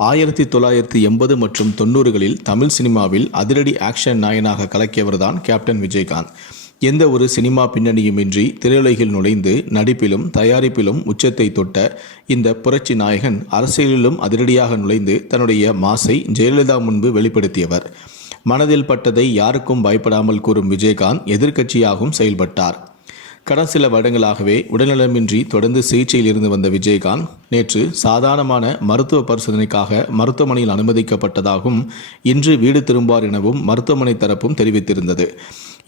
1980 மற்றும் 90களில் தமிழ் சினிமாவில் அதிரடி ஆக்ஷன் நாயகனாக கலக்கியவர்தான் கேப்டன் விஜயகாந்த். எந்த ஒரு சினிமா பின்னணியுமின்றி திரையுலகில் நுழைந்து நடிப்பிலும் தயாரிப்பிலும் உச்சத்தை தொட்ட இந்த புரட்சி நாயகன் அரசியலிலும் அதிரடியாக நுழைந்து தன்னுடைய மாசை ஜெயலலிதா முன்பு வெளிப்படுத்தியவர். மனதில் பட்டதை யாருக்கும் பயப்படாமல் கூறும் விஜயகாந்த் எதிர்க்கட்சியாகவும் செயல்பட்டார். கடந்த சில வருடங்களாகவே உடல்நலமின்றி தொடர்ந்து சிகிச்சையில் இருந்து வந்த விஜயகாந்த் நேற்று சாதாரணமான மருத்துவ பரிசோதனைக்காக மருத்துவமனையில் அனுமதிக்கப்பட்டதாகவும் இன்று வீடு திரும்பார் எனவும் மருத்துவமனை தரப்பும் தெரிவித்திருந்தது.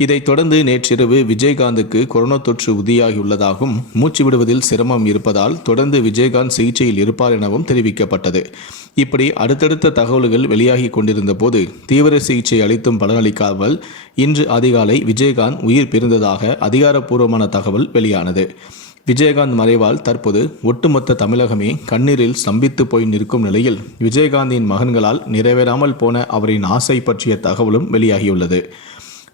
இதைத் தொடர்ந்து நேற்றிரவு விஜயகாந்துக்கு கொரோனா தொற்று உறுதியாகியுள்ளதாகவும் மூச்சு விடுவதில் சிரமம் இருப்பதால் தொடர்ந்து விஜயகாந்த் சிகிச்சையில் இருப்பார் எனவும் தெரிவிக்கப்பட்டது. இப்படி அடுத்தடுத்த தகவல்கள் வெளியாகி கொண்டிருந்த போது தீவிர சிகிச்சை அளித்தும் பலனளிக்காமல் இன்று அதிகாலை விஜயகாந்த் உயிர் பிரிந்ததாக அதிகாரப்பூர்வமான தகவல் வெளியானது. விஜயகாந்த் மறைவால் தற்போது ஒட்டுமொத்த தமிழகமே கண்ணீரில் ஸ்தம்பித்து போய் நிற்கும் நிலையில் விஜயகாந்தின் மகன்களால் நிறைவேறாமல் போன அவரின் ஆசை பற்றிய தகவலும் வெளியாகியுள்ளது.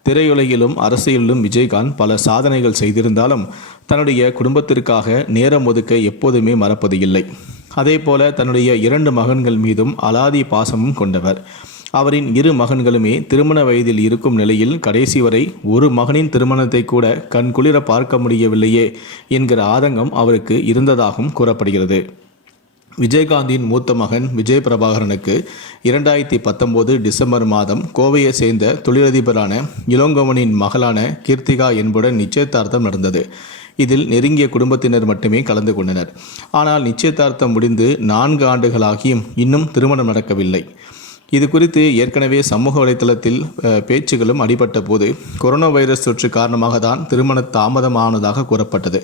திரையுலகிலும் அரசியலிலும் விஜயகாந்த் பல சாதனைகள் செய்திருந்தாலும் தன்னுடைய குடும்பத்திற்காக நேரம் ஒதுக்க எப்போதுமே மறப்பது இல்லை. அதேபோல தன்னுடைய 2 மகன்கள் மீதும் அலாதி பாசமும் கொண்டவர். அவரின் 2 மகன்களுமே திருமண வயதில் இருக்கும் நிலையில் கடைசி வரை ஒரு மகனின் திருமணத்தை கூட கண்குளிர பார்க்க முடியவில்லையே என்கிற ஆதங்கம் அவருக்கு இருந்ததாகவும் கூறப்படுகிறது. விஜயகாந்தின் மூத்த மகன் விஜய் பிரபாகரனுக்கு 2019 டிசம்பர் மாதம் கோவையை சேர்ந்த தொழிலதிபரான இளங்கோவனின் மகளான கீர்த்திகா என்புடன் நிச்சயதார்த்தம் நடந்தது. இதில் நெருங்கிய குடும்பத்தினர் மட்டுமே கலந்து கொண்டனர். ஆனால் நிச்சயதார்த்தம் முடிந்து 4 ஆண்டுகளாகியும் இன்னும் திருமணம் நடக்கவில்லை. இது குறித்து ஏற்கனவே சமூக வலைதளத்தில் பேச்சுகளும் அடிபட்ட போது கொரோனா வைரஸ் தொற்று காரணமாக தான் திருமண தாமதமானதாக கூறப்பட்டது.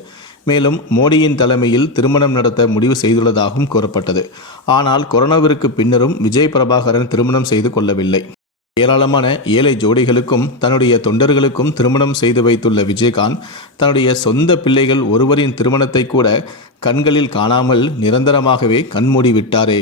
மேலும் மோடியின் தலைமையில் திருமணம் நடத்த முடிவு செய்துள்ளதாகவும் கூறப்பட்டது. ஆனால் கொரோனாவிற்கு பின்னரும் விஜய் பிரபாகரன் திருமணம் செய்து கொள்ளவில்லை. ஏராளமான ஏழை ஜோடிகளுக்கும் தன்னுடைய தொண்டர்களுக்கும் திருமணம் செய்து வைத்துள்ள விஜயகாந்த் தன்னுடைய சொந்த பிள்ளைகள் ஒருவரின் திருமணத்தை கூட கண்களில் காணாமல் நிரந்தரமாகவே கண்மூடி விட்டாரே.